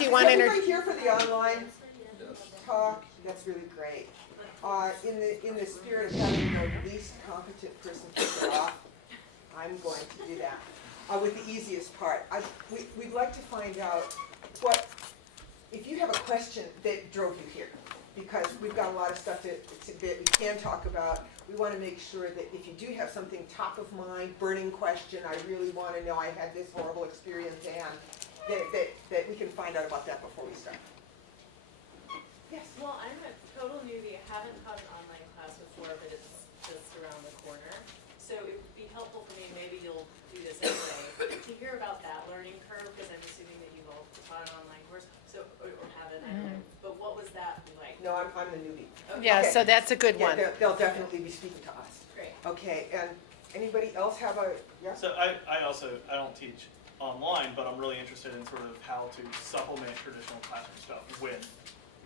do you want to everybody here for the online Yes. talk? That's really great. In the spirit of having the least competent person kick it off, I'm going to do that. With the easiest part. We'd like to find out if you have a question that drove you here, because we've got a lot of stuff that we can talk about. We want to make sure that if you do have something top of mind, burning question, I really want to know, I had this horrible experience, and that we can find out about that before we start. Yes? Well, I'm a total newbie. I haven't taught an online class before, but it's just around the corner. So it would be helpful for me, maybe you'll do this anyway, to hear about that learning curve, because I'm assuming that you've all taught an online course, so or haven't, I don't know. But what was that like? No, I'm the newbie. Okay. Yeah, Okay. so that's a good Yeah, one. they'll definitely be speaking to us. Great. Okay, and anybody else have a, yes? So I don't teach online, but I'm really interested in sort of how to supplement traditional classroom stuff with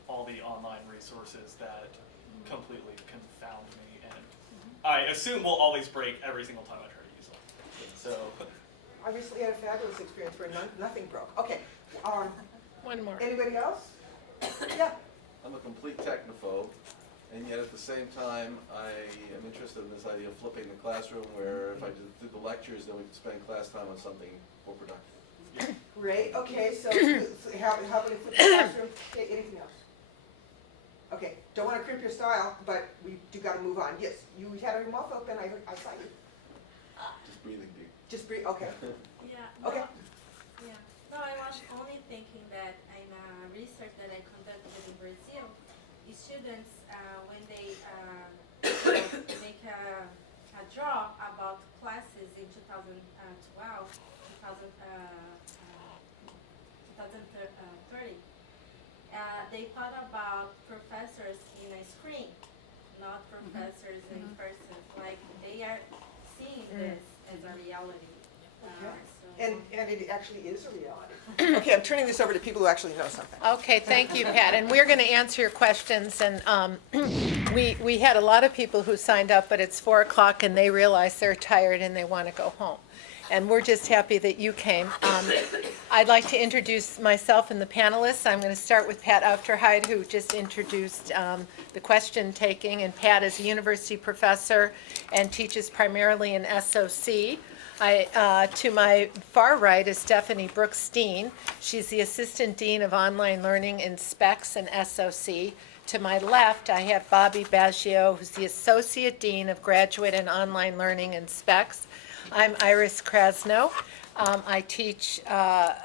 all the online resources that completely confound me, and I assume will always break every single time I try to use them. So Obviously had a fabulous experience where nothing broke. Okay, One more. anybody else? Yeah. I'm a complete technophobe, and yet at the same time, I am interested in this idea of flipping the classroom, where if I did the lectures, then we could spend class time on something more productive. Great, okay, so how about if we flip the classroom? Okay, anything else? Okay, don't want to crimp your style, but we do got to move on. Yes, you had your mouth open, I saw you. Just breathing deep. Just breathe, okay. Yeah. Okay. Yeah. No, I was only thinking that in research that I conducted in Brazil, the students, when they make a draw about classes in 2012, 2030, they thought about professors in a screen, not professors in person. Like they are seeing this as a reality. And it actually is a reality. Okay, I'm turning this over to people who actually know something. Okay, thank you, Pat. And we're going to answer your questions. And we had a lot of people who signed up, but it's 4 o'clock and they realize they're tired and they want to go home. And we're just happy that you came. I'd like to introduce myself and the panelists. I'm going to start with Pat Aufderheide, who just introduced the question taking. And Pat is a university professor and teaches primarily in SOC. To my far right is Stephanie Brooks-Steen. She's the Assistant Dean of Online Learning in SPECS and SOC. To my left, I have Bobby Baggio, who's the Associate Dean of Graduate and Online Learning in SPECS. I'm Iris Krasno. I teach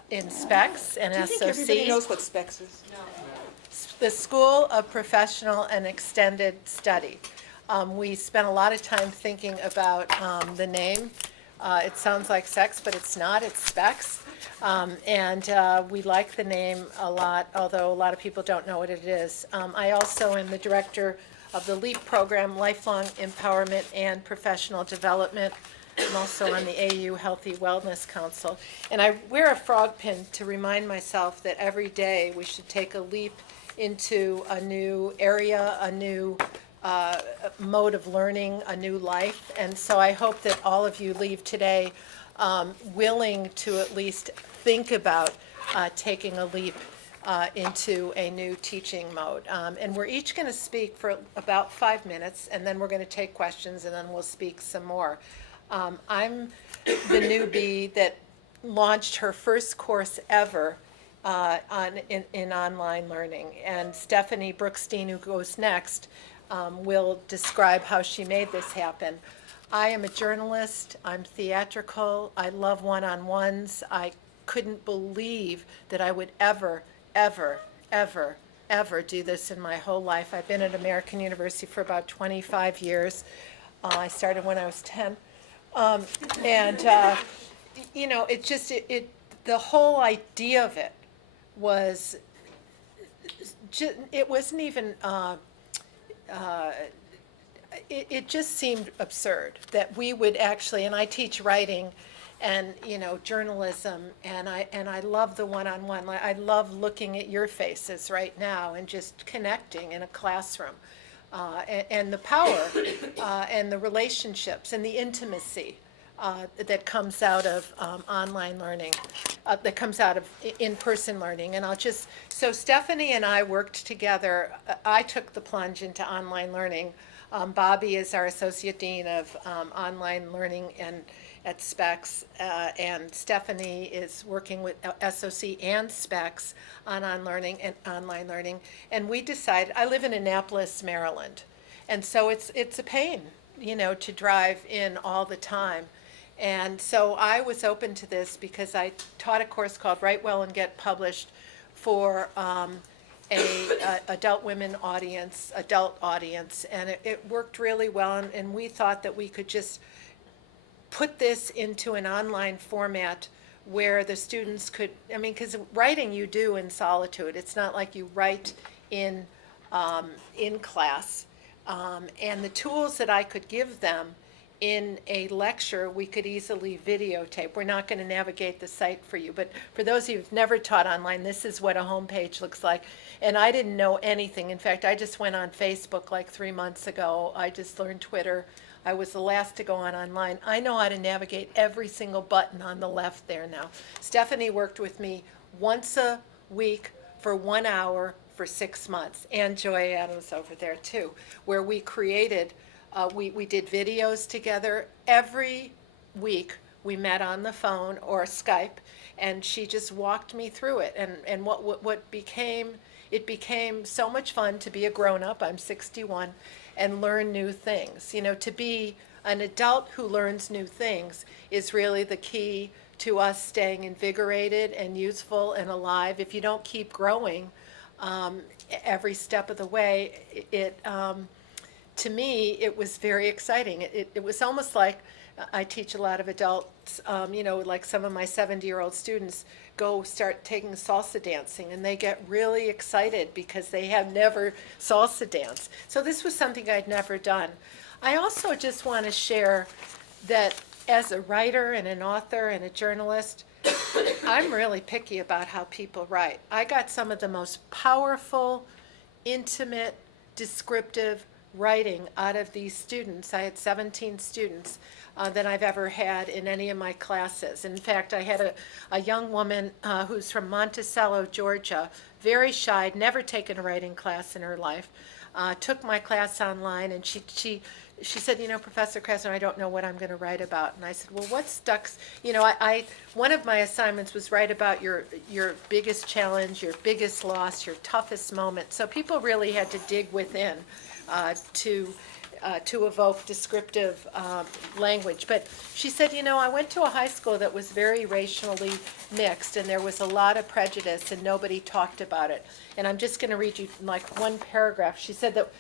in SPECS and Do you SOC. think everybody knows what SPECS is? The School of Professional and Extended Study. We spent a lot of time thinking about the name. It sounds like sex, but it's not. It's SPECS. And we like the name a lot, although a lot of people don't know what it is. I also am the director of the LEAP program, Lifelong Empowerment and Professional Development. I'm also on the AU Healthy Wellness Council. And I wear a frog pin to remind myself that every day we should take a leap into a new area, a new mode of learning, a new life. And so I hope that all of you leave today willing to at least think about taking a leap into a new teaching mode. And we're each going to speak for about 5 minutes, and then we're going to take questions, and then we'll speak some more. I'm the newbie that launched her first course ever in online learning. And Stephanie Brooks-Steen, who goes next, will describe how she made this happen. I am a journalist. I'm theatrical. I love one-on-ones. I couldn't believe that I would ever do this in my whole life. I've been at American University for about 25 years. I started when I was 10. You know, it just, the whole idea of it was, it wasn't even, it just seemed absurd that we would actually, and I teach writing and, you know, journalism, and I love the one-on-one. I love looking at your faces right now and just connecting in a classroom. And the power and the relationships and the intimacy that comes out of online learning, that comes out of in-person learning. And so Stephanie and I worked together. I took the plunge into online learning. Bobby is our Associate Dean of Online Learning at Specs, and Stephanie is working with SOC and Specs on online learning. And we decided, I live in Annapolis, Maryland, and so it's a pain, to drive in all the time. And so I was open to this because I taught a course called Write Well and Get Published for adult audience, and it worked really well, and we thought that we could just put this into an online format where the students could, because writing you do in solitude. It's not like you write in class. And the tools that I could give them in a lecture, we could easily videotape. We're not going to navigate the site for you, but for those of you who've never taught online, this is what a homepage looks like. And I didn't know anything. In fact, I just went on Facebook like 3 months ago. I just learned Twitter. I was the last to go online. I know how to navigate every single button on the left there now. Stephanie worked with me once a week for 1 hour for 6 months. And Joy Adams over there too, where we created, we did videos together. Every week we met on the phone or Skype, and she just walked me through it. And it became so much fun to be a grown-up, I'm 61, and learn new things. To be an adult who learns new things is really the key to us staying invigorated and useful and alive. If you don't keep growing every step of the way, to me, it was very exciting. It was almost like, I teach a lot of adults, like some of my 70-year-old students go start taking salsa dancing, and they get really excited because they have never salsa danced. So this was something I'd never done. I also just want to share that as a writer and an author and a journalist, I'm really picky about how people write. I got some of the most powerful, intimate, descriptive writing out of these students. I had 17 students that I've ever had in any of my classes. In fact, I had a young woman who's from Monticello, Georgia, very shy, never taken a writing class in her life, took my class online, and she said, Professor Krasner, I don't know what I'm going to write about. And I said, well, what stuck? One of my assignments was write about your biggest challenge, your biggest loss, your toughest moment. So people really had to dig within to evoke descriptive language. But she said, I went to a high school that was very racially mixed, and there was a lot of prejudice, and nobody talked about it. And I'm just going to read you like one paragraph. She said that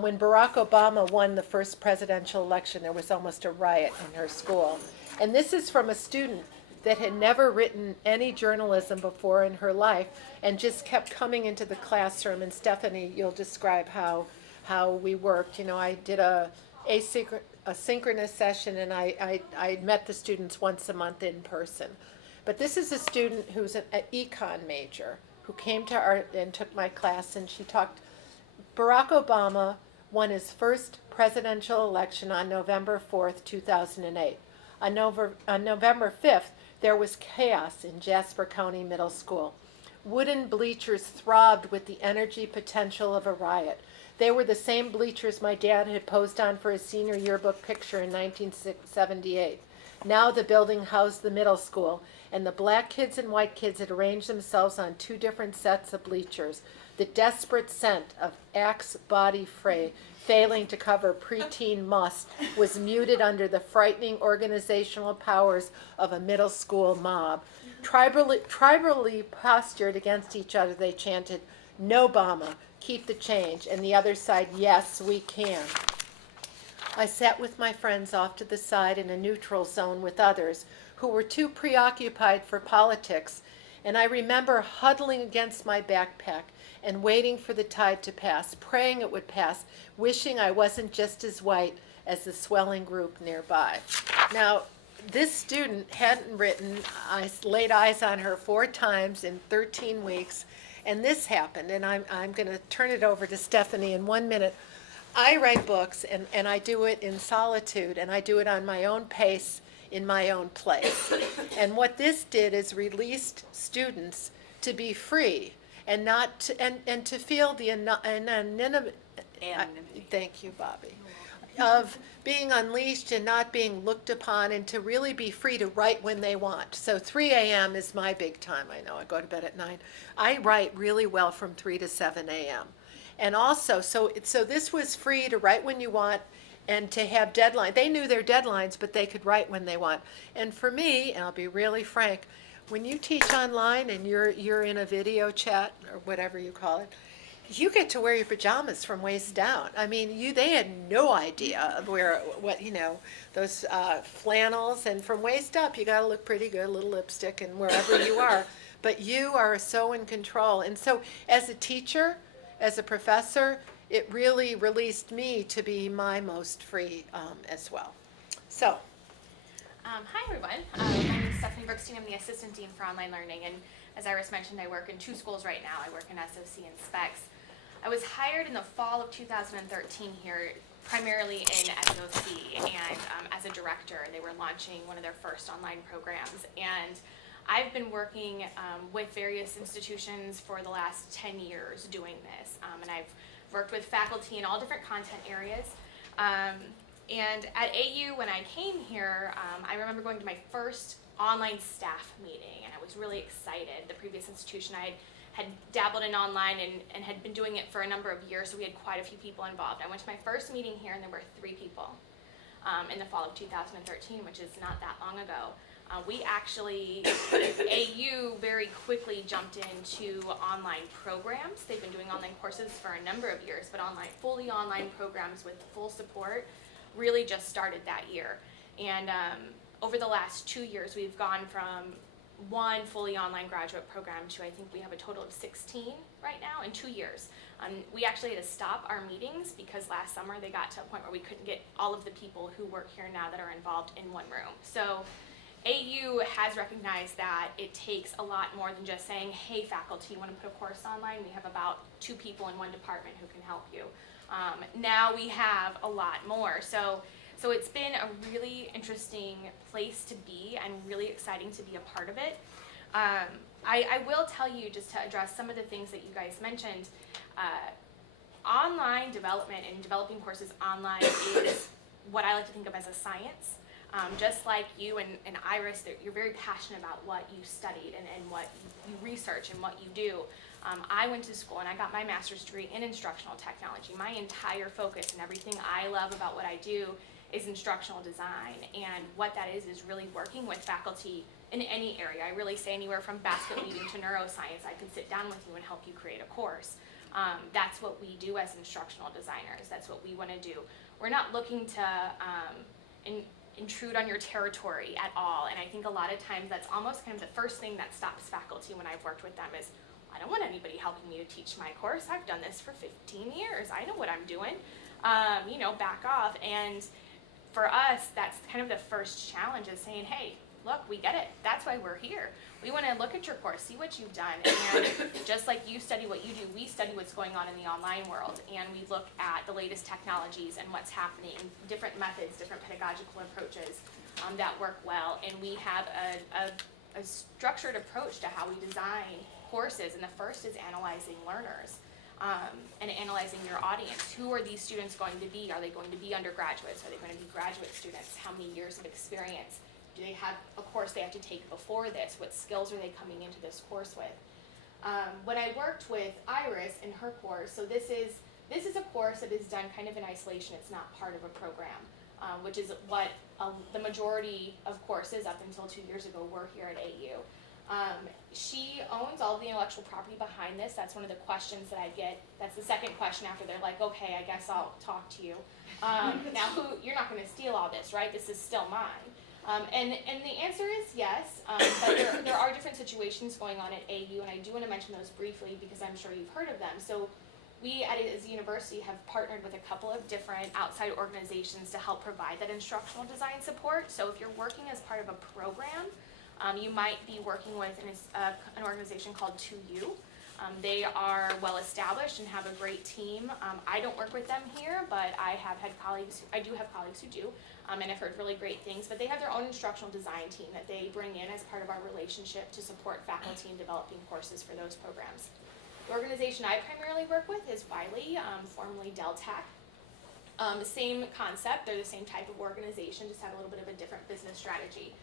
when Barack Obama won the first presidential election, there was almost a riot in her school. And this is from a student that had never written any journalism before in her life and just kept coming into the classroom. And Stephanie, you'll describe how we worked. I did a synchronous session, and I met the students once a month in person. But this is a student who's an econ major who came to art and took my class, and she talked. Barack Obama won his first presidential election on November 4th, 2008. On November 5th, there was chaos in Jasper County Middle School. Wooden bleachers throbbed with the energy potential of a riot. They were the same bleachers my dad had posed on for his senior yearbook picture in 1978. Now the building housed the middle school, and the black kids and white kids had arranged themselves on two different sets of bleachers. The desperate scent of Axe body fray failing to cover preteen must was muted under the frightening organizational powers of a middle school mob. Tribally postured against each other, they chanted, "No Obama, keep the change," and the other side, "Yes, we can." I sat with my friends off to the side in a neutral zone with others who were too preoccupied for politics, and I remember huddling against my backpack and waiting for the tide to pass, praying it would pass, wishing I wasn't just as white as the swelling group nearby. Now, this student hadn't written. I laid eyes on her 4 times in 13 weeks, and this happened, and I'm going to turn it over to Stephanie in 1 minute. I write books, and I do it in solitude, and I do it on my own pace in my own place. And what this did is released students to be free and not to, and to feel the anonymity. Thank you, Bobby. Of being unleashed and not being looked upon, and to really be free to write when they want. So 3 a.m. is my big time. I know I go to bed at 9. I write really well from 3 to 7 a.m. And also, so this was free to write when you want and to have deadline. They knew their deadlines, but they could write when they want. And for me, and I'll be really frank, when you teach online and you're in a video chat or whatever you call it, you get to wear your pajamas from waist down. I mean, they had no idea of those flannels, and from waist up, you got to look pretty good, a little lipstick, and wherever you are. But you are so in control. And so, as a teacher, as a professor, it really released me to be my most free as well. So. Hi everyone, my name is Stephanie Brookstein. I'm the Assistant Dean for Online Learning, and as Iris mentioned, I work in 2 schools right now. I work in SOC and SPECS. I was hired in the fall of 2013 here, primarily in SOC, and as a director. They were launching one of their first online programs, and I've been working with various institutions for the last 10 years doing this, and I've worked with faculty in all different content areas. And at AU, when I came here, I remember going to my first online staff meeting, and I was really excited. The previous institution I had dabbled in online and had been doing it for a number of years, so we had quite a few people involved. I went to my first meeting here, and there were 3 people in the fall of 2013, which is not that long ago. We actually, AU very quickly jumped into online programs. They've been doing online courses for a number of years, but fully online programs with full support really just started that year. And over the last 2 years, we've gone from 1 fully online graduate program to, I think we have a total of 16 right now in 2 years. We actually had to stop our meetings because last summer they got to a point where we couldn't get all of the people who work here now that are involved in one room. So AU has recognized that it takes a lot more than just saying, hey faculty, you want to put a course online? We have about 2 people in one department who can help you. Now we have a lot more. So it's been a really interesting place to be and really exciting to be a part of it. I will tell you, just to address some of the things that you guys mentioned, online development and developing courses online is what I like to think of as a science. Just like you and Iris, you're very passionate about what you studied and what you research and what you do. I went to school and I got my master's degree in instructional technology. My entire focus and everything I love about what I do is instructional design, and what that is really working with faculty in any area. I really say anywhere from basket weaving to neuroscience, I can sit down with you and help you create a course. That's what we do as instructional designers. That's what we want to do. We're not looking to intrude on your territory at all, and I think a lot of times that's almost kind of the first thing that stops faculty when I've worked with them is, I don't want anybody helping me to teach my course. I've done this for 15 years. I know what I'm doing. Back off. And for us, that's kind of the first challenge, is saying, hey, look, we get it. That's why we're here. We want to look at your course, see what you've done, and just like you study what you do, we study what's going on in the online world, and we look at the latest technologies and what's happening, different methods, different pedagogical approaches that work well, and we have a structured approach to how we design courses, and the first is analyzing learners. And analyzing your audience. Who are these students going to be? Are they going to be undergraduates? Are they going to be graduate students? How many years of experience? Do they have a course they have to take before this? What skills are they coming into this course with? When I worked with Iris in her course, so this is a course that is done kind of in isolation. It's not part of a program, which is what the majority of courses up until 2 years ago were here at AU. She owns all the intellectual property behind this. That's one of the questions that I get. That's the second question after they're like, okay, I guess I'll talk to you. Now, you're not going to steal all this, right? This is still mine. And the answer is yes, but there are different situations going on at AU, and I do want to mention those briefly because I'm sure you've heard of them. So we as a university have partnered with a couple of different outside organizations to help provide that instructional design support. So if you're working as part of a program, you might be working with an organization called 2U. They are well established and have a great team. I don't work with them here, but I do have colleagues who do, and I've heard really great things. But they have their own instructional design team that they bring in as part of our relationship to support faculty in developing courses for those programs. The organization I primarily work with is Wiley, formerly Del Tech. Same concept, they're the same type of organization, just have a little bit of a different business strategy.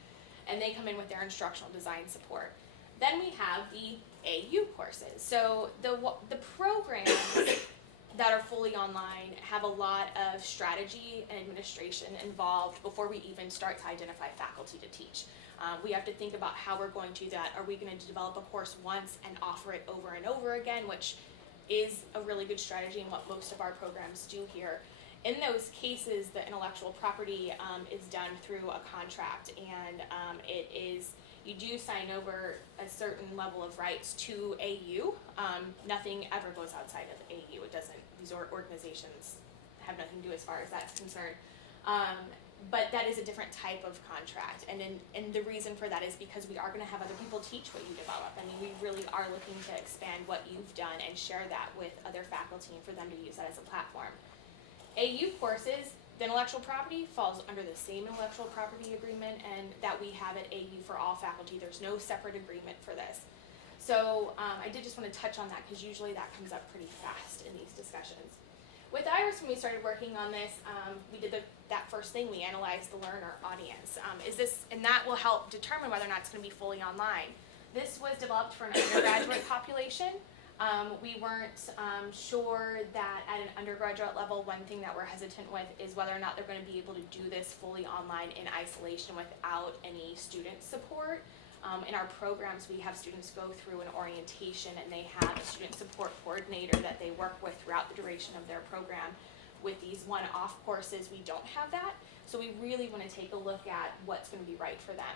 And they come in with their instructional design support. Then we have the AU courses. So the programs that are fully online have a lot of strategy and administration involved before we even start to identify faculty to teach. We have to think about how we're going to do that. Are we going to develop a course once and offer it over and over again, which is a really good strategy and what most of our programs do here. In those cases, the intellectual property is done through a contract, and you do sign over a certain level of rights to AU. Nothing ever goes outside of AU. It doesn't. These organizations have nothing to do as far as that's concerned. But that is a different type of contract, and the reason for that is because we are going to have other people teach what you develop. I mean, we really are looking to expand what you've done and share that with other faculty and for them to use that as a platform. AU courses, the intellectual property falls under the same intellectual property agreement and that we have at AU for all faculty. There's no separate agreement for this. So I did just want to touch on that because usually that comes up pretty fast in these discussions. With Iris, when we started working on this, we did that first thing, we analyzed the learner audience. And that will help determine whether or not it's going to be fully online. This was developed for an undergraduate population. We weren't sure that at an undergraduate level, one thing that we're hesitant with is whether or not they're going to be able to do this fully online in isolation without any student support. In our programs, we have students go through an orientation and they have a student support coordinator that they work with throughout the duration of their program. With these one-off courses, we don't have that, so we really want to take a look at what's going to be right for them.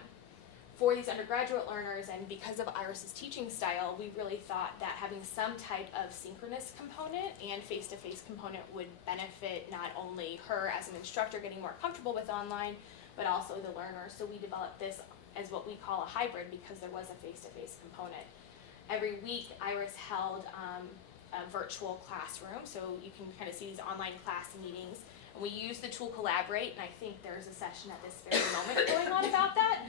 For these undergraduate learners, and because of Iris's teaching style, we really thought that having some type of synchronous component and face-to-face component would benefit not only her as an instructor getting more comfortable with online, but also the learner. So we developed this as what we call a hybrid because there was a face-to-face component. Every week, Iris held a virtual classroom, so you can kind of see these online class meetings. And we use the tool Collaborate, and I think there's a session at this very moment going on about that.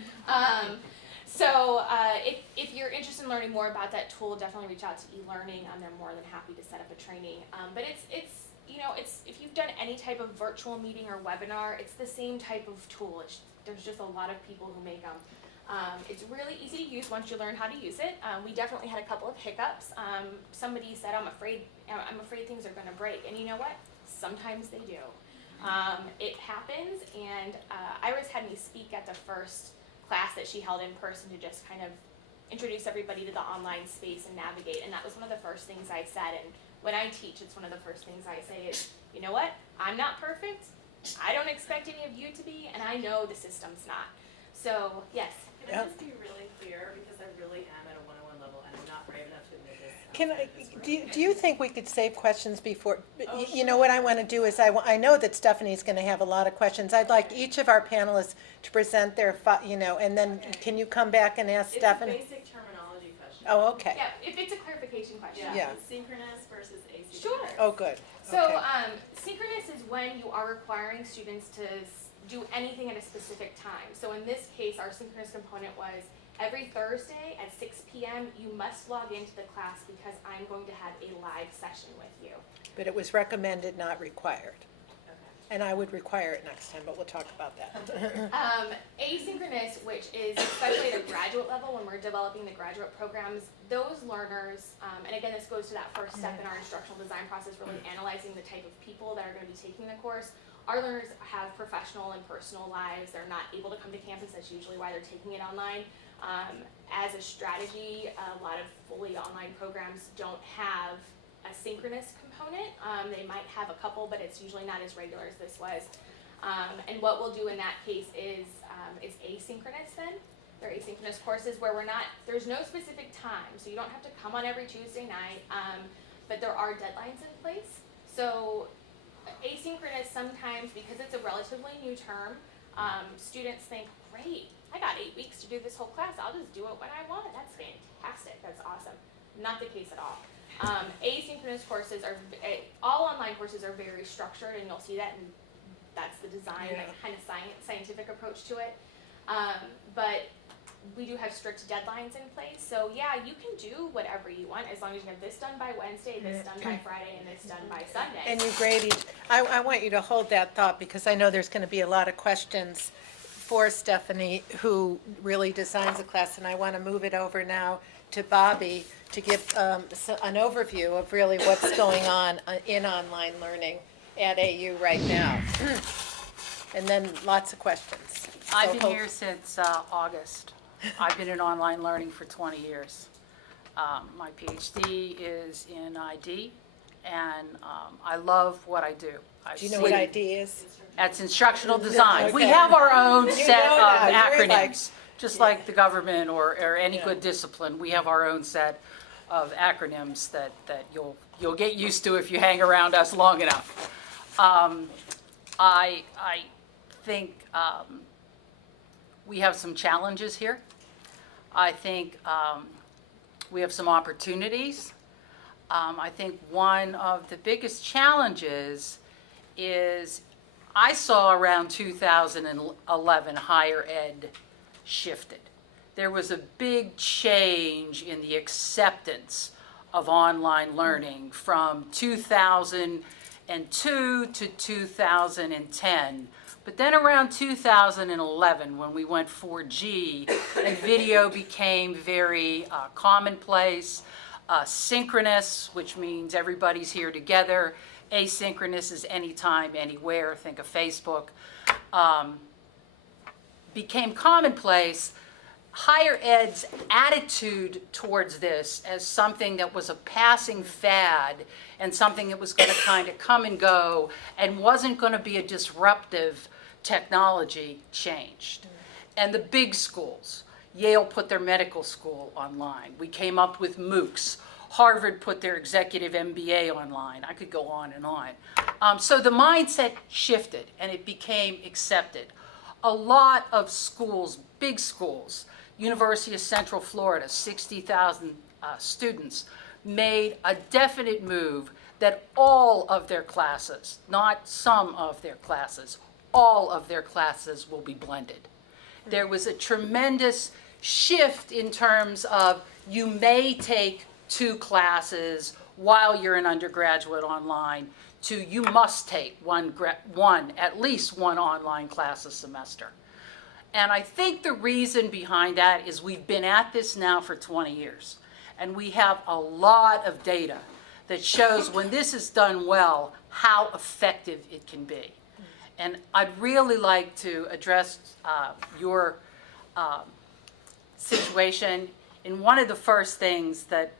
If you're interested in learning more about that tool, definitely reach out to eLearning. They're more than happy to set up a training. But it's if you've done any type of virtual meeting or webinar, it's the same type of tool. There's just a lot of people who make them. It's really easy to use once you learn how to use it. We definitely had a couple of hiccups. Somebody said, I'm afraid things are going to break. And you know what? Sometimes they do. It happens, and Iris had me speak at the first class that she held in person to just kind of introduce everybody to the online space and navigate, and that was one of the first things I said. And when I teach, it's one of the first things I say is, you know what? I'm not perfect. I don't expect any of you to be, and I know the system's not. So, yes. Can I just be really clear, because I really am at a 101 level, and I'm not brave enough to admit this. Do you think we could save questions before, Oh, you know what I want to do is, I know that Stephanie's going to have a lot of questions. I'd like each of our panelists to present their, and then can you come back and ask Stephanie? It's a basic terminology question. Oh, okay. Yeah, if it's a clarification question. Yeah. Synchronous versus asynchronous. Sure. Oh, good. So, Okay. synchronous is when you are requiring students to do anything at a specific time. So in this case, our synchronous component was every Thursday at 6 p.m. you must log into the class because I'm going to have a live session with you. But it was recommended, not required. Okay. And I would require it next time, but we'll talk about that. Asynchronous, which is especially at a graduate level when we're developing the graduate programs, those learners, and again this goes to that first step in our instructional design process, really analyzing the type of people that are going to be taking the course. Our learners have professional and personal lives. They're not able to come to campus. That's usually why they're taking it online. As a strategy, a lot of fully online programs don't have a synchronous component. They might have a couple, but it's usually not as regular as this was. And what we'll do in that case is asynchronous then. They're asynchronous courses where there's no specific time, so you don't have to come on every Tuesday night, but there are deadlines in place. So asynchronous sometimes, because it's a relatively new term, students think, great, I got 8 weeks to do this whole class. I'll just do it when I want. That's fantastic. That's awesome. not the case at all. Asynchronous courses are, all online courses are very structured, and you'll see that, and that's the design, Yeah. like kind of scientific approach to it. But we do have strict deadlines in place, so yeah, you can do whatever you want as long as you have this done by Wednesday, this done by Friday, and this done by Sunday. And you grade each, I want you to hold that thought, because I know there's going to be a lot of questions for Stephanie, who really designs the class, and I want to move it over now to Bobby to give an overview of really what's going on in online learning at AU right now. And then lots of questions. I've So been hope- here since August. I've been in online learning for 20 years. My PhD is in ID, and I love what I do. Do you know what ID is? That's instructional design. We Okay. have our own You set know of now, you're like- acronyms, just like the government or any Yeah. good discipline. We have our own set of acronyms that you'll get used to if you hang around us long enough. I think we have some challenges here. I think we have some opportunities. I think one of the biggest challenges is I saw around 2011 higher ed shifted. There was a big change in the acceptance of online learning from 2002 to 2010. But then around 2011, when we went 4G and video became very commonplace, synchronous, which means everybody's here together, asynchronous is anytime, anywhere, think of Facebook, became commonplace. Higher ed's attitude towards this as something that was a passing fad and something that was going to kind of come and go and wasn't going to be a disruptive technology changed. And the big schools, Yale put their medical school online. We came up with MOOCs. Harvard put their executive MBA online. I could go on and on. So the mindset shifted and it became accepted. A lot of schools, big schools, University of Central Florida, 60,000 students, made a definite move that all of their classes, not some of their classes, all of their classes will be blended. There was a tremendous shift in terms of you may take 2 classes while you're an undergraduate online to you must take at least one online class a semester. And I think the reason behind that is we've been at this now for 20 years. And we have a lot of data that shows when this is done well, how effective it can be. And I'd really like to address your situation. And one of the first things that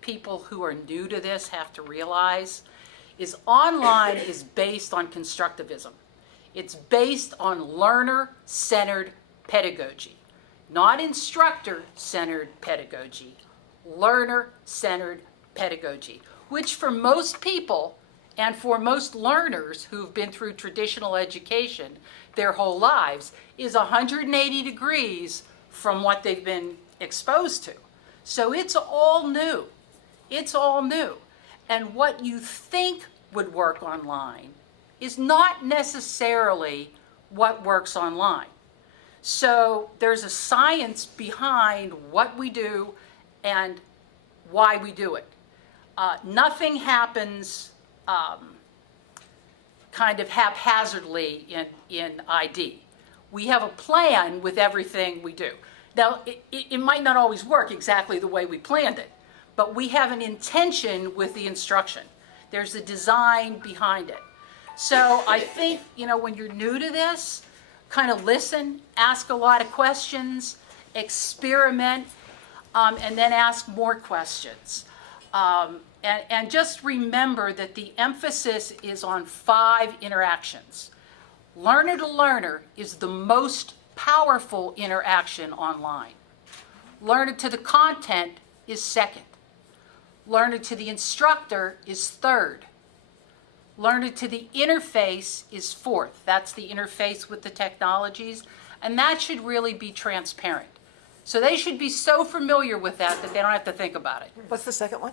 people who are new to this have to realize is online is based on constructivism. It's based on learner-centered pedagogy, not instructor-centered pedagogy, learner-centered pedagogy, which for most people and for most learners who've been through traditional education their whole lives is 180 degrees from what they've been exposed to. So it's all new. It's all new. And what you think would work online is not necessarily what works online. So there's a science behind what we do and why we do it. Nothing happens kind of haphazardly in ID. We have a plan with everything we do. Now, it might not always work exactly the way we planned it, but we have an intention with the instruction. There's a design behind it. So I think, when you're new to this, kind of listen, ask a lot of questions, experiment, and then ask more questions. And just remember that the emphasis is on 5 interactions. Learner to learner is the most powerful interaction online. Learner to the content is second. Learner to the instructor is third. Learner to the interface is fourth. That's the interface with the technologies, and that should really be transparent. So they should be so familiar with that that they don't have to think about it. What's the second one?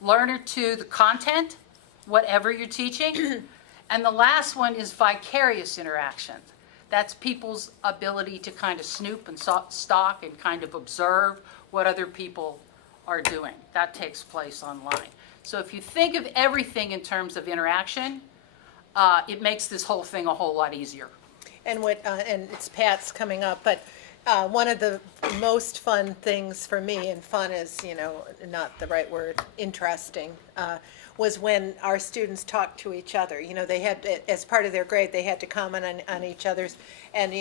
Learner to the content, whatever you're teaching. And the last one is vicarious interaction. That's people's ability to kind of snoop and stalk and kind of observe what other people are doing. That takes place online. So if you think of everything in terms of interaction, it makes this whole thing a whole lot easier. And and it's Pat's coming up, but one of the most fun things for me, and fun is, not the right word, interesting, was when our students talked to each other. They had, as part of their grade, they had to comment on each other's, and,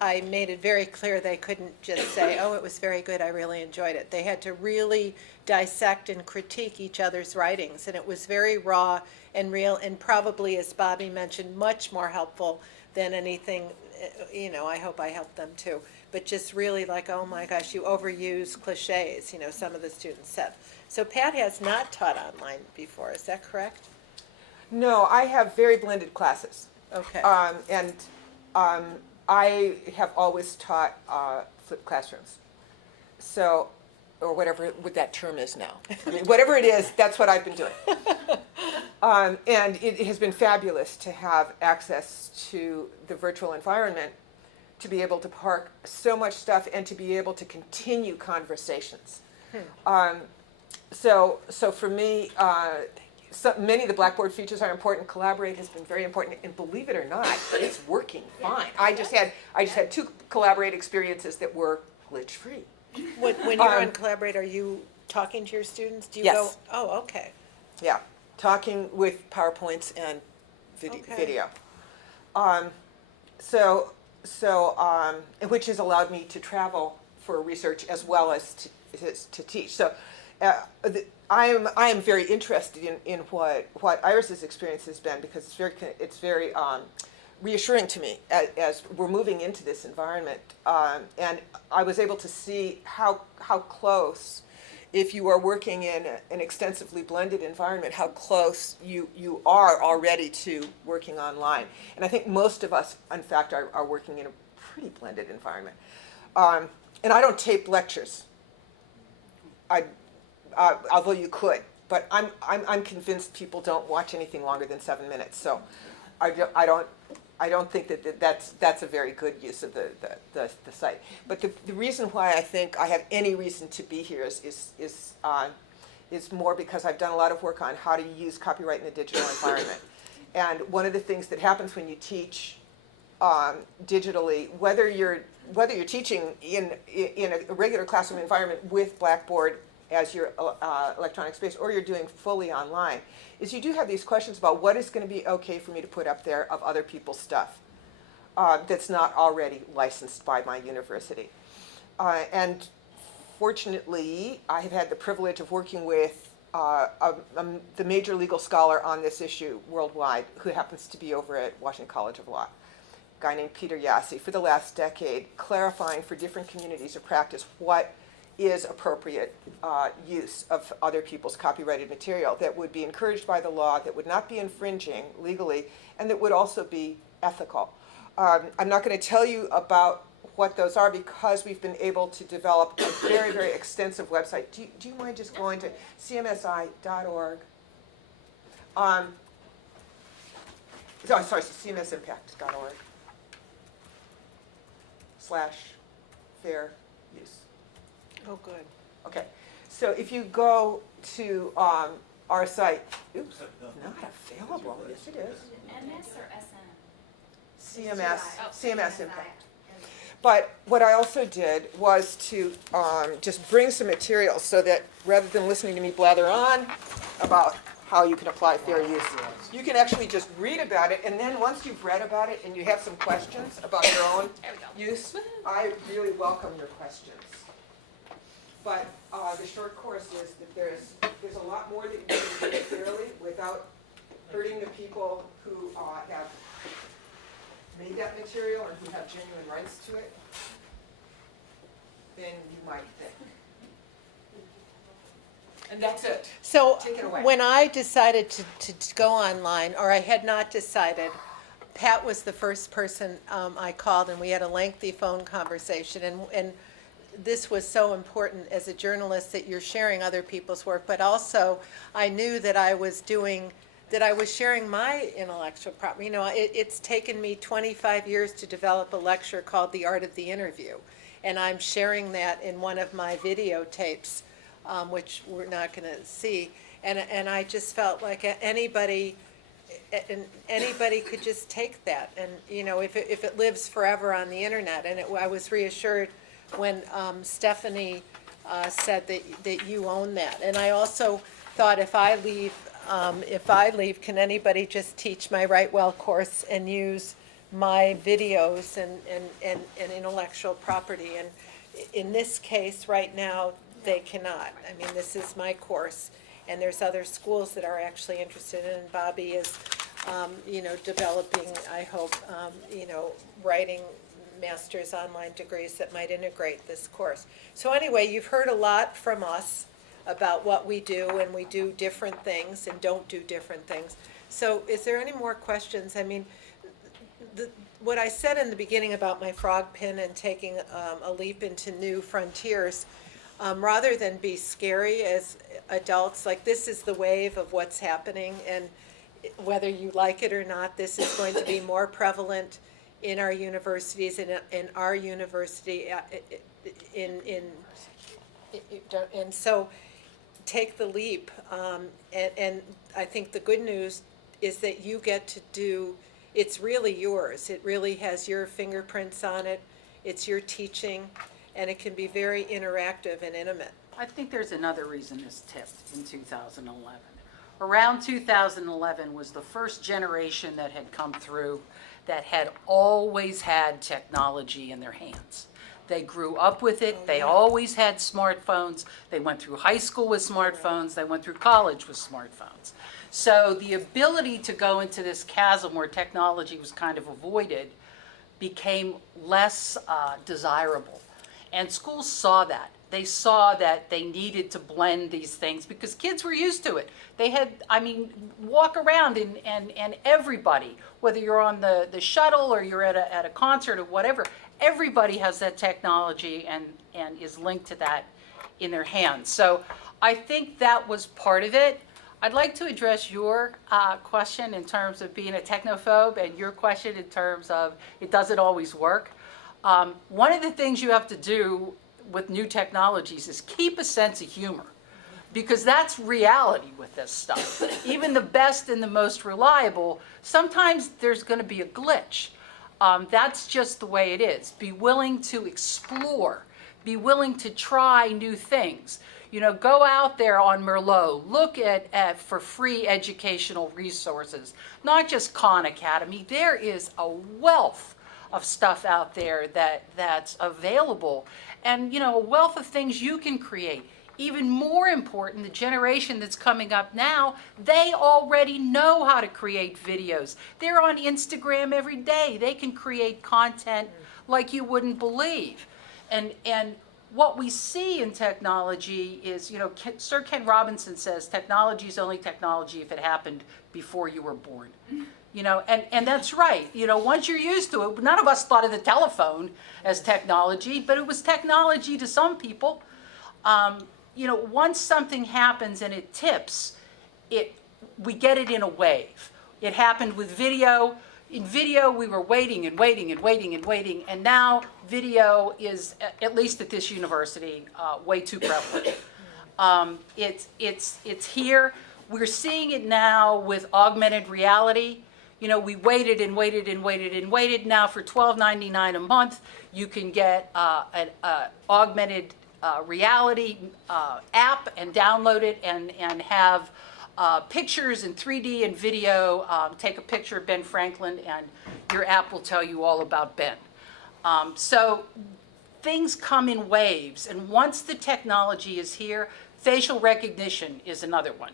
I made it very clear they couldn't just say, oh, it was very good, I really enjoyed it. They had to really dissect and critique each other's writings, and it was very raw and real, and probably, as Bobby mentioned, much more helpful than anything, I hope I helped them too. But just really like, oh my gosh, you overuse cliches, some of the students said. So Pat has not taught online before, is that correct? No, I have very blended classes. Okay. And I have always taught flipped classrooms. So, or whatever what that term is now. I mean, whatever it is, that's what I've been doing. And it has been fabulous to have access to the virtual environment, to be able to park so much stuff and to be able to continue conversations. So for me, many of the Blackboard features are important. Collaborate has been very important, and believe it or not, it's working fine. I just had 2 Collaborate experiences that were glitch-free. When you're on Collaborate, are you talking to your students? Do you Yes. go, oh, okay. Yeah, talking with PowerPoints and Okay. video. Which has allowed me to travel for research as well as to teach. So I am very interested in what Iris's experience has been, because it's very reassuring to me as we're moving into this environment. And I was able to see how close, if you are working in an extensively blended environment, how close you are already to working online. And I think most of us, in fact, are working in a pretty blended environment. And I don't tape lectures. Although you could, but I'm convinced people don't watch anything longer than 7 minutes. So I don't think that's a very good use of the site. But the reason why I think I have any reason to be here is more because I've done a lot of work on how to use copyright in a digital environment. And one of the things that happens when you teach digitally, whether you're teaching in a regular classroom environment with Blackboard as your electronic space, or you're doing fully online, is you do have these questions about what is going to be okay for me to put up there of other people's stuff that's not already licensed by my university. And fortunately, I have had the privilege of working with the major legal scholar on this issue worldwide, who happens to be over at Washington College of Law, a guy named Peter Yassi, for the last decade, clarifying for different communities of practice what is appropriate use of other people's copyrighted material that would be encouraged by the law, that would not be infringing legally, and that would also be ethical. I'm not going to tell you about what those are, because we've been able to develop a very, very extensive website. Do you mind just going to cmsi.org? cmsimpact.org /fair use. Oh, good. Okay, so if you go to our site, oops, not available, yes it is. MS or SM? CMS Impact. But what I also did was to just bring some materials so that rather than listening to me blather on about how you can apply fair use, you can actually just read about it, and then once you've read about it and you have some questions about your own use, I really welcome your questions. But the short course is that there's a lot more that you can do fairly without hurting the people who have made that material and who have genuine rights to it than you might think. And that's it. So Take it away. when I decided to go online, or I had not decided, Pat was the first person I called, and we had a lengthy phone conversation. And this was so important as a journalist that you're sharing other people's work, but also I knew that I was sharing my intellectual property. You know, it's taken me 25 years to develop a lecture called The Art of the Interview, and I'm sharing that in one of my videotapes, which we're not going to see. And I just felt like anybody could just take that, and you know, if it lives forever on the internet. And I was reassured when Stephanie said that you own that. And I also thought, if I leave, can anybody just teach my Write Well course and use my videos and intellectual property? And in this case, right now, they cannot. I mean, this is my course, and there's other schools that are actually interested in, and Bobby is, you know, developing, I hope, you know, writing master's online degrees that might integrate this course. So anyway, you've heard a lot from us about what we do, and we do different things and don't do different things. So is there any more questions? I mean, what I said in the beginning about my frog pin and taking a leap into new frontiers, rather than be scary as adults, like, this is the wave of what's happening, and whether you like it or not, this is going to be more prevalent in our universities, in our university, and so take the leap. And I think the good news is that you get to do, it's really yours. It really has your fingerprints on it. It's your teaching, and it can be very interactive and intimate. I think there's another reason this tipped in 2011. Around 2011 was the first generation that had come through that had always had technology in their hands. They grew up with it. They always had smartphones. They went through high school with smartphones. They went through college with smartphones. So the ability to go into this chasm where technology was kind of avoided became less desirable. And schools saw that. They saw that they needed to blend these things because kids were used to it. They had, I mean, walk around and everybody, whether you're on the shuttle or you're at a concert or whatever, everybody has that technology and is linked to that in their hands. So I think that was part of it. I'd like to address your question in terms of being a technophobe and your question in terms of it doesn't always work. One of the things you have to do with new technologies is keep a sense of humor, because that's reality with this stuff. Even the best and the most reliable, sometimes there's going to be a glitch. That's just the way it is. Be willing to explore. Be willing to try new things. You know, go out there on Merlot. Look at for free educational resources, not just Khan Academy. There is a wealth of stuff out there that's available, and you know, a wealth of things you can create. Even more important, the generation that's coming up now, they already know how to create videos. They're on Instagram every day. They can create content like you wouldn't believe. And what we see in technology is, you know, Sir Ken Robinson says technology is only technology if it happened before you were born. You know, and that's right. You know, once you're used to it, none of us thought of the telephone as technology, but it was technology to some people. You know, once something happens and it tips, we get it in a wave. It happened with video. In video, we were waiting and waiting and waiting and waiting, and now video is, at least at this university, way too prevalent. It's here. We're seeing it now with augmented reality. You know, we waited and waited and waited and waited. Now for $12.99 a month, you can get an augmented reality app and download it and have pictures in 3D and video. Take a picture of Ben Franklin and your app will tell you all about Ben. So things come in waves, and once the technology is here, facial recognition is another one.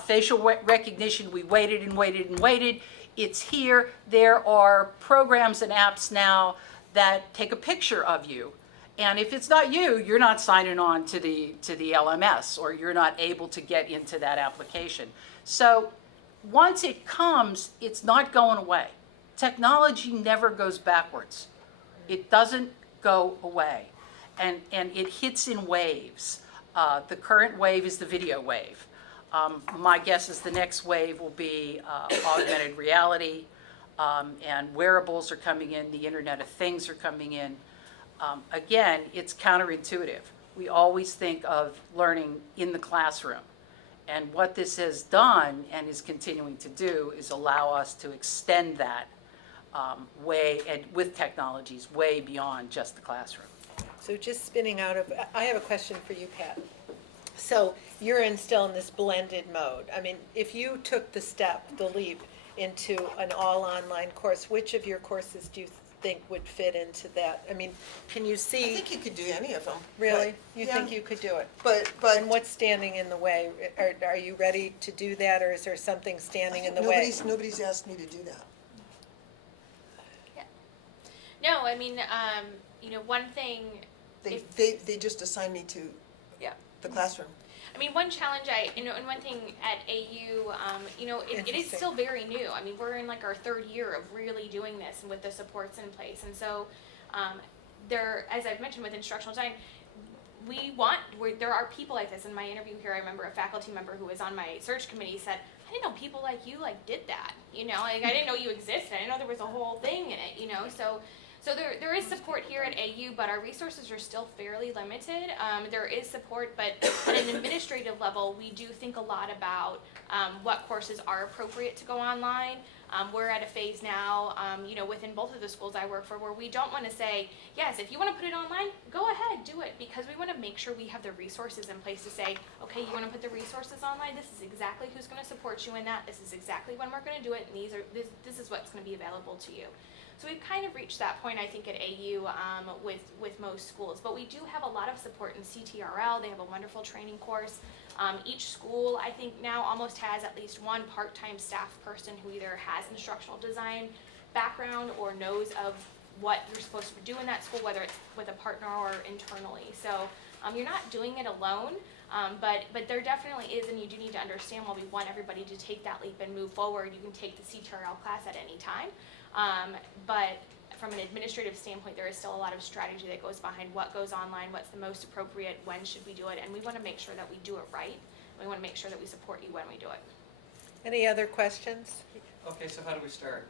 Facial recognition, we waited and waited and waited. It's here. There are programs and apps now that take a picture of you. And if it's not you, you're not signing on to the LMS, or you're not able to get into that application. So once it comes, it's not going away. Technology never goes backwards. It doesn't go away. and it hits in waves. The current wave is the video wave. My guess is the next wave will be augmented reality, and wearables are coming in, the Internet of Things are coming in. Again, it's counterintuitive. We always think of learning in the classroom. And what this has done and is continuing to do is allow us to extend that and with technologies way beyond just the classroom. So just spinning out of, I have a question for you, Pat. So you're still in this blended mode. I mean, if you took the leap into an all-online course, which of your courses do you think would fit into that? I mean, can you I see, think you could do any of them. really? but- You yeah. think you could do it? But And what's standing in the way? Are you ready to do that, or is there something standing in the way? nobody's asked me to do that. No, I mean, one thing, They just assigned me to yeah. the classroom. I mean, one challenge and one thing at AU, it is Interesting. still very new. I mean, we're in like our third year of really doing this and with the supports in place. And so, as I've mentioned with instructional design, there are people like this. In my interview here, I remember a faculty member who was on my search committee said, I didn't know people like you did that. I didn't know you existed. I didn't know there was a whole thing in it, So there is support here at AU, but our resources are still fairly limited. There is support, but at an administrative level, we do think a lot about what courses are appropriate to go online. We're at a phase now, within both of the schools I work for, where we don't want to say, yes, if you want to put it online, go ahead, do it, because we want to make sure we have the resources in place to say, okay, you want to put the resources online, this is exactly who's going to support you in that, this is exactly when we're going to do it, and this is what's going to be available to you. So we've kind of reached that point, I think, at AU with most schools. But we do have a lot of support in CTRL. They have a wonderful training course. Each school, I think, now almost has at least one part-time staff person who either has instructional design background or knows of what you're supposed to do in that school, whether it's with a partner or internally. So you're not doing it alone, but there definitely is, and you do need to understand, while we want everybody to take that leap and move forward, you can take the CTRL class at any time. But from an administrative standpoint, there is still a lot of strategy that goes behind what goes online, what's the most appropriate, when should we do it, and we want to make sure that we do it right. We want to make sure that we support you when we do it. Any other questions? Okay, so how do we start?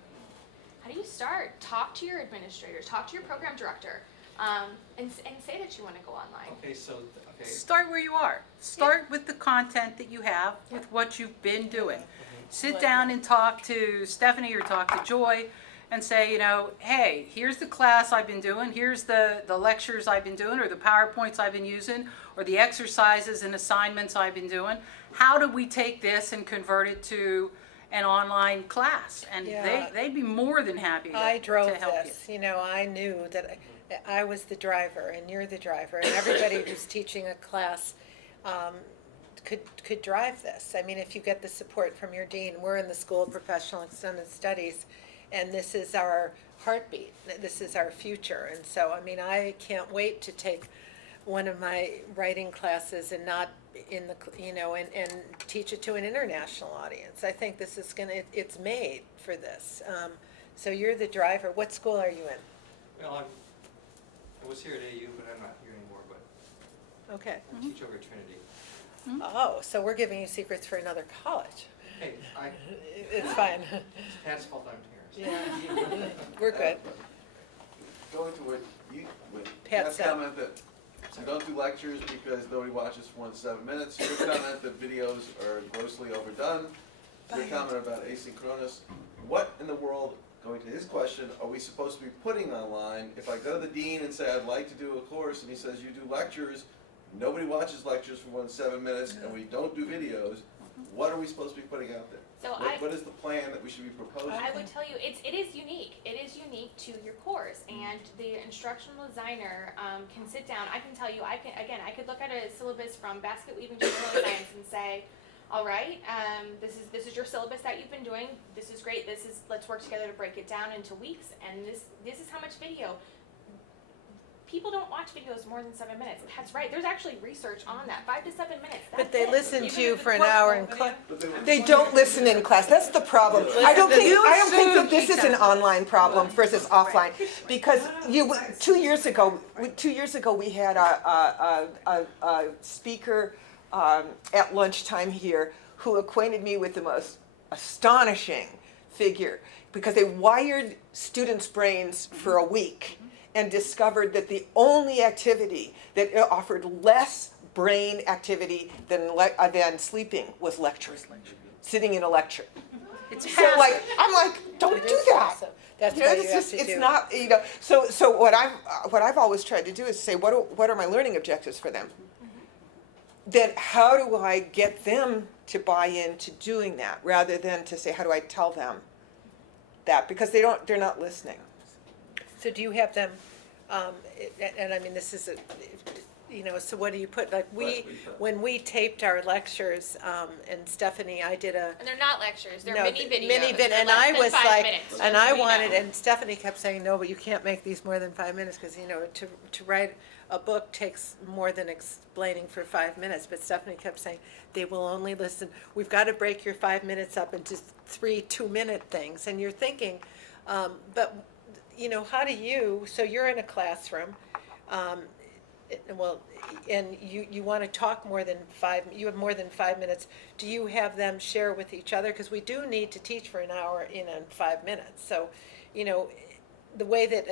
How do you start? Talk to your administrators, talk to your program director, and say that you want to go online. Okay, so, okay. Start where you are. Start with the content that you have, with what you've been doing. Sit down and talk to Stephanie or talk to Joy and say, hey, here's the class I've been doing, here's the lectures I've been doing, or the PowerPoints I've been using, or the exercises and assignments I've been doing. How do we take this and convert it to an online class? And Yeah. they'd be more than happy to, I drove to help this, I knew that I was the driver and you're the driver, and everybody who's teaching a class could drive this. I mean, if you get the support from your dean, we're in the School of Professional Extended Studies, and this is our heartbeat, this is our future. And so, I mean, I can't wait to take one of my writing classes and not in the, and teach it to an international audience. I think this is it's made for this. So you're the driver. What school are you in? Well, I was here at AU, but I'm not here anymore, but Okay. I teach over at Trinity. Oh, so we're giving you secrets for another college. Hey, It's fine. it's Pat's fault I'm here. Yeah, we're good. Going to what Pat Pat's said. comment that you don't do lectures because nobody watches for more than 7 minutes. Your comment that videos are grossly overdone. Your comment about asynchronous. What in the world, going to his question, are we supposed to be putting online? If I go to the dean and say I'd like to do a course and he says you do lectures, nobody watches lectures for more than 7 minutes and we don't do videos, what are we supposed to be putting out there? So What is the plan that we should be proposing? I would tell you, it is unique. It is unique to your course, and the instructional designer can sit down. I can tell you, I could look at a syllabus from basket weaving to neuroscience and say, all right, this is your syllabus that you've been doing. This is great. Let's work together to break it down into weeks, and this is how much video. people don't watch videos more than 7 minutes. That's right. There's actually research on that. 5 to 7 minutes. But That's they it. listen Even to you if it's for an one hour full in video. class. But they would- They don't listen in class, that's the problem. I don't think that this is an online problem versus offline. Because 2 years ago, we had a speaker at lunchtime here who acquainted me with the most astonishing figure, because they wired students' brains for a week and discovered that the only activity that offered less brain activity than sleeping was lectures, sitting in a lecture. It's So like, I'm like, don't It do is that. passive. That's You know, what you it's have just, to it's do. not, you know, so what I've always tried to do is say, what are my learning objectives for them? Then how do I get them to buy into doing that, rather than to say, how do I tell them that? Because they're not listening. So do you have them, and I mean, this is so what do you put, like when we taped our lectures, and Stephanie, I did a. And they're not lectures. They're No, mini videos. Mini-vid, They're and less I than was 5 like, minutes, just and so I you know. wanted, and Stephanie kept saying, no, but you can't make these more than 5 minutes, because, to write a book takes more than explaining for 5 minutes, but Stephanie kept saying, they will only listen, we've got to break your 5 minutes up into 3 2-minute things, and you're thinking, but, how do you, so you're in a classroom, and you want to talk more than you have more than 5 minutes. Do you have them share with each other? Because we do need to teach for an hour in 5 minutes. So, the way that,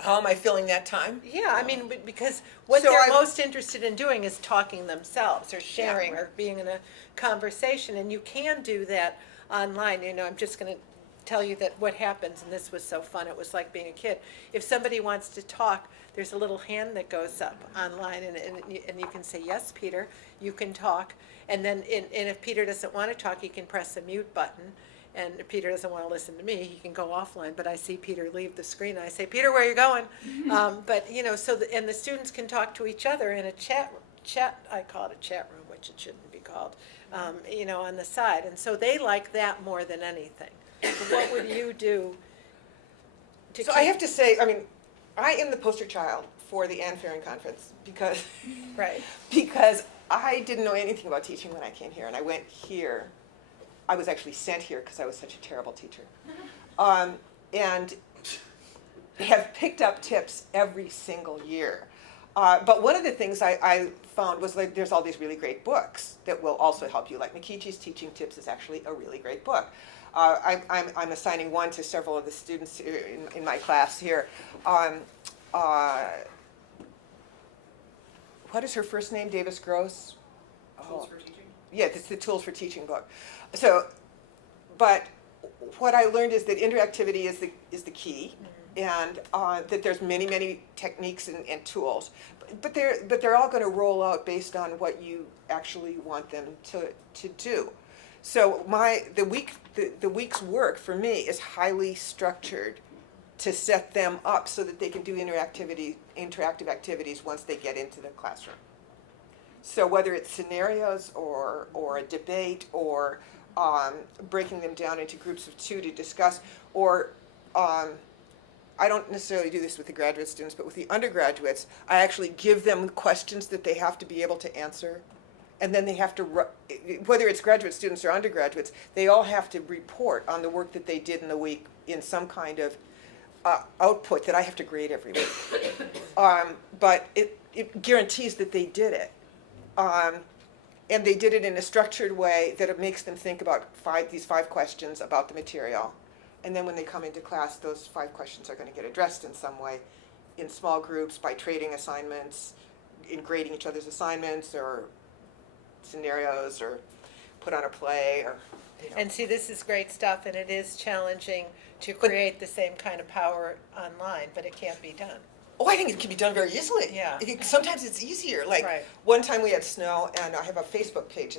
How am I filling that time? yeah, I mean, because what So they're I- most interested in doing is talking themselves, or sharing, or being in a conversation, and you can do that online. I'm just going to tell you that what happens, and this was so fun, it was like being a kid. If somebody wants to talk, there's a little hand that goes up online, and you can say, yes, Peter, you can talk. And then, and if Peter doesn't want to talk, he can press the mute button. And if Peter doesn't want to listen to me, he can go offline. But I see Peter leave the screen, and I say, Peter, where are you going? But, and the students can talk to each other in a chat, I call it a chat room, which it shouldn't be called, on the side. And so they like that more than anything. So what would you do to So I have to say, I mean, I am the poster child for the Ann Ferren conference, because Right. because I didn't know anything about teaching when I came here, and I went here. I was actually sent here because I was such a terrible teacher, and have picked up tips every single year. But one of the things I found was, like, there's all these really great books that will also help you. Like Mikichi's Teaching Tips is actually a really great book. I'm assigning one to several of the students in my class here. What is her first name? Davis Gross? Tools for teaching? Yeah, it's the Tools for Teaching book. So, but what I learned is that interactivity is the key, and that there's many techniques and tools, but they're all going to roll out based on what you actually want them to do. So the week's work for me is highly structured to set them up so that they can do interactive activities once they get into the classroom. So whether it's scenarios or a debate, or breaking them down into groups of 2 to discuss, or I don't necessarily do this with the graduate students, but with the undergraduates, I actually give them questions that they have to be able to answer. And then they have to, whether it's graduate students or undergraduates, they all have to report on the work that they did in the week in some kind of output that I have to grade every week. But it guarantees that they did it. And they did it in a structured way that it makes them think about these 5 questions about the material. And then when they come into class, those 5 questions are going to get addressed in some way, in small groups, by trading assignments, in grading each other's assignments, or scenarios, or put on a play, or, And see, this is great stuff, and it is challenging to create the same kind of power online, but it can't be done. Oh, I think it can be done very easily. Yeah. Sometimes it's easier. Like, Right. one time we had snow, and I have a Facebook page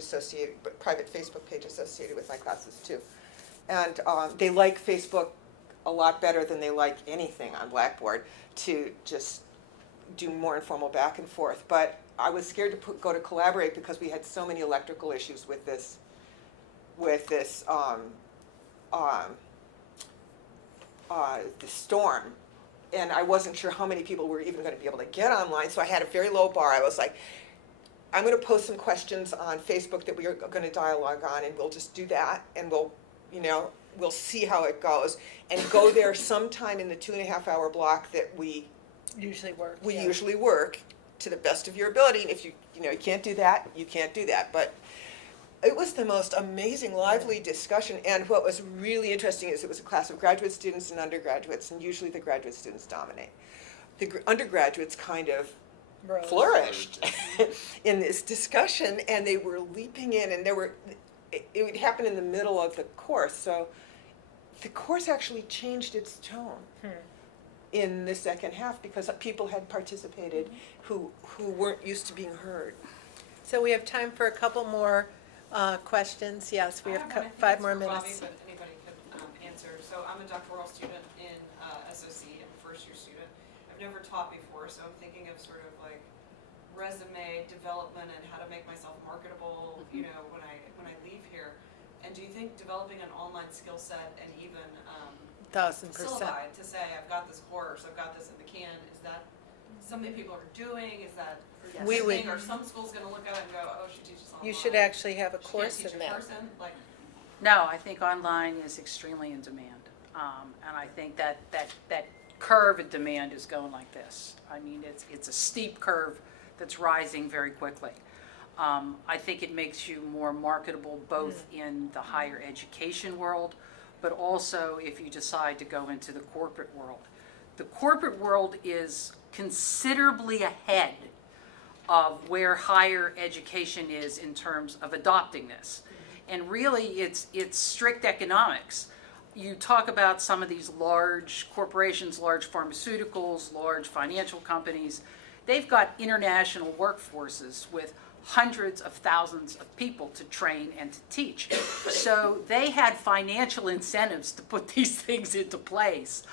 private Facebook page associated with my classes too. And they like Facebook a lot better than they like anything on Blackboard, to just do more informal back and forth. But I was scared to go to Collaborate because we had so many electrical issues with this the storm and I wasn't sure how many people were even going to be able to get online, so I had a very low bar. I was like, I'm going to post some questions on Facebook that we are going to dialogue on, and we'll just do that, and we'll see how it goes, and go there sometime in the 2.5-hour block that we Usually work. usually work to the best of your ability. And if you can't do that, you can't do that. But it was the most amazing, lively discussion. And what was really interesting is it was a class of graduate students and undergraduates, and usually the graduate students dominate. The undergraduates kind of Rose. flourished in this discussion, and they were leaping in, and it would happen in the middle of the course. So the course actually changed its tone in the second half because people had participated who weren't used to being heard. So we have time for a couple more questions. Yes, we have 5 more minutes. But anybody could answer. So I'm a doctoral student in SOC, I'm a first-year student. I've never taught before, so I'm thinking of sort of like resume development and how to make myself marketable, when I leave here. And do you think developing an online skill set and even 1,000%. syllabi to say I've got this course, I've got this in the can, is that something people are doing? Is that We would- are some schools going to look at it and go, oh, she teaches online? You should actually have a She can't course teach in in that. person? Like, No, I think online is extremely in demand. And I think that curve of demand is going like this. I mean, it's a steep curve that's rising very quickly. I think it makes you more marketable both in the higher education world, but also if you decide to go into the corporate world. The corporate world is considerably ahead of where higher education is in terms of adopting this. And really, it's strict economics. You talk about some of these large corporations, large pharmaceuticals, large financial companies. They've got international workforces with hundreds of thousands of people to train and to teach. So they had financial incentives to put these things into place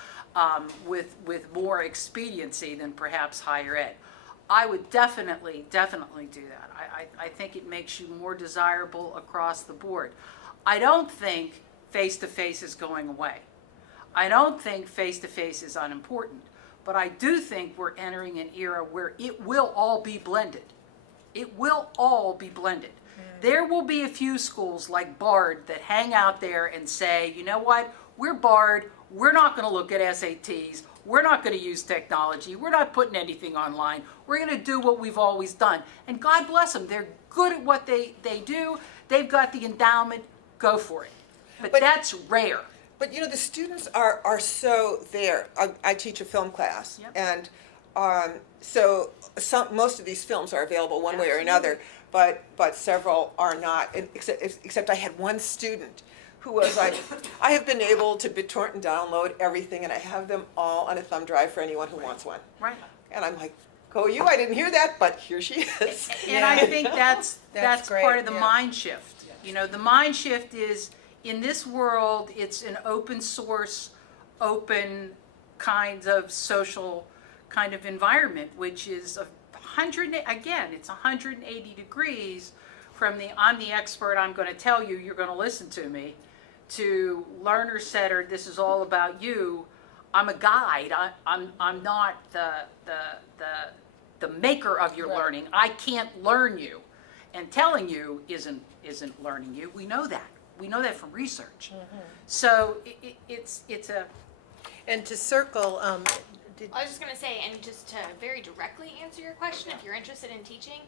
with more expediency than perhaps higher ed. I would definitely do that. I think it makes you more desirable across the board. I don't think face-to-face is going away. I don't think face-to-face is unimportant, but I do think we're entering an era where it will all be blended. It will all be blended. There will be a few schools like Bard that hang out there and say, you know what, we're Bard, we're not going to look at SATs, we're not going to use technology, we're not putting anything online, we're going to do what we've always done. And God bless them, they're good at what they do, they've got the endowment, go for it. But that's rare. But the students are so there. I teach a film class, Yep. and so most of these films are available one way or another, but several are not. Except I had one student who was like, I have been able to BitTorrent and download everything, and I have them all on a thumb drive for anyone who wants one. Right. And I'm like, go you! I didn't hear that, but here she is. And I think that's great, part of the yeah. mind shift. The mind shift is, in this world, it's an open source, open kind of social kind of environment, which is it's 180 degrees from the I'm the expert, I'm going to tell you, you're going to listen to me, to learner centered, this is all about you. I'm a guide. I'm not the maker of your learning. I can't learn you, and telling you isn't learning you. We know that. We know that from research. So it's a. And to circle, I was just going to say, and just to very directly answer your question, if you're interested in teaching,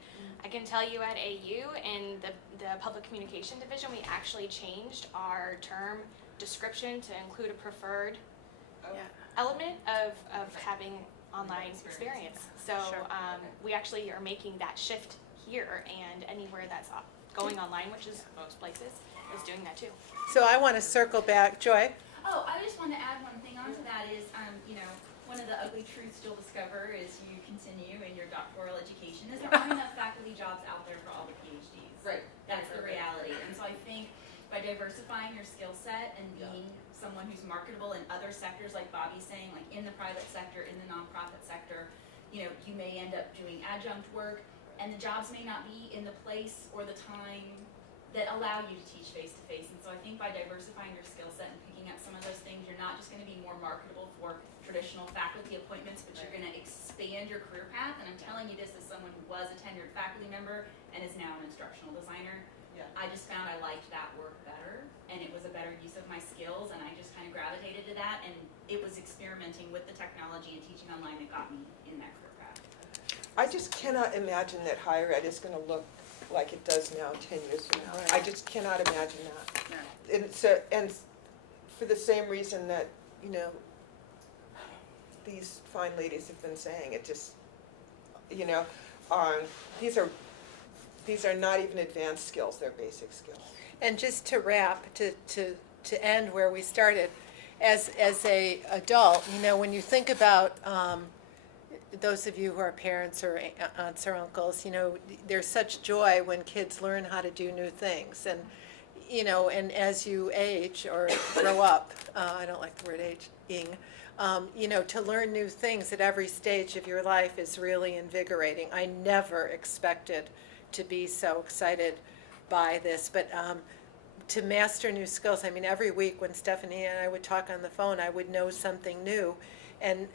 I can tell you at AU in the public communication division, we actually changed our term description to include a preferred element of having online experience. So we actually are making that shift here, and anywhere that's going online, which is most places, is doing that too. so I want to circle back. Joy? Oh, I just want to add one thing onto that is, one of the ugly truths you'll discover as you continue in your doctoral education is there aren't enough faculty jobs out there for all the PhDs. Right. That's the reality. And so I think by diversifying your skill set and being someone who's marketable in other sectors, like Bobby's saying, like in the private sector, in the nonprofit sector, you may end up doing adjunct work, and the jobs may not be in the place or the time that allow you to teach face-to-face. And so I think by diversifying your skill set and picking up some of those things, you're not just gonna be more marketable for traditional faculty appointments, but you're gonna expand your career path. And I'm telling you this as someone who was a tenured faculty member and is now an instructional designer. Yeah. I just found I liked that work better, and it was a better use of my skills, and I just kind of gravitated to that, and it was experimenting with the technology and teaching online that got me in that career path. I just cannot imagine that higher ed is gonna look like it does now 10 years from now. Right. I just cannot imagine that. And so, and for the same reason that, you know, these fine ladies have been saying, it just, you know, these are not even advanced skills, they're basic skills. And just to wrap, to end where we started, as a adult, you know, when you think about those of you who are parents or aunts or uncles, you know, there's such joy when kids learn how to do new things. And, you know, and as you age or grow up, I don't like the word aging, you know, to learn new things at every stage of your life is really invigorating. I never expected to be so excited by this, but to master new skills, I mean, every week when Stephanie and I would talk on the phone, I would know something new, and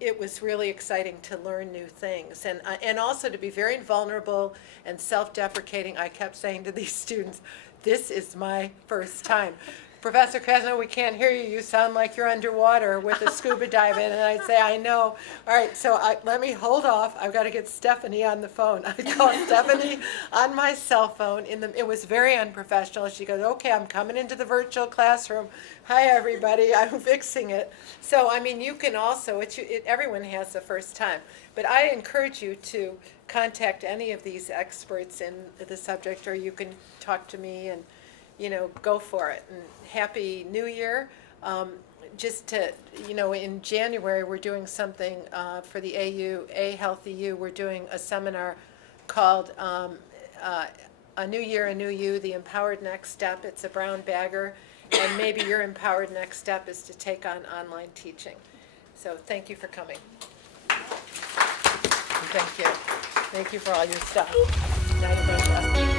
it was really exciting to learn new things, and also to be very vulnerable and self-deprecating. I kept saying to these students, this is my first time. Professor Krasno, we can't hear you. You sound like you're underwater with a scuba dive in. And I'd say, I know. All right, so let me hold off. I've got to get Stephanie on the phone. I called Stephanie on my cell phone. It was very unprofessional. She goes, okay, I'm coming into the virtual classroom. Hi, everybody. I'm fixing it. So, I mean, you can also, everyone has the first time. But I encourage you to contact any of these experts in the subject, or you can talk to me and, you know, go for it. And Happy New Year. Just to, you know, in January, we're doing something for the A Healthy You. We're doing a seminar called A New Year, A New You, The Empowered Next Step. It's a brown bagger. And maybe your empowered next step is to take on online teaching. So thank you for coming. And thank you. Thank you for all your stuff. Night, everyone.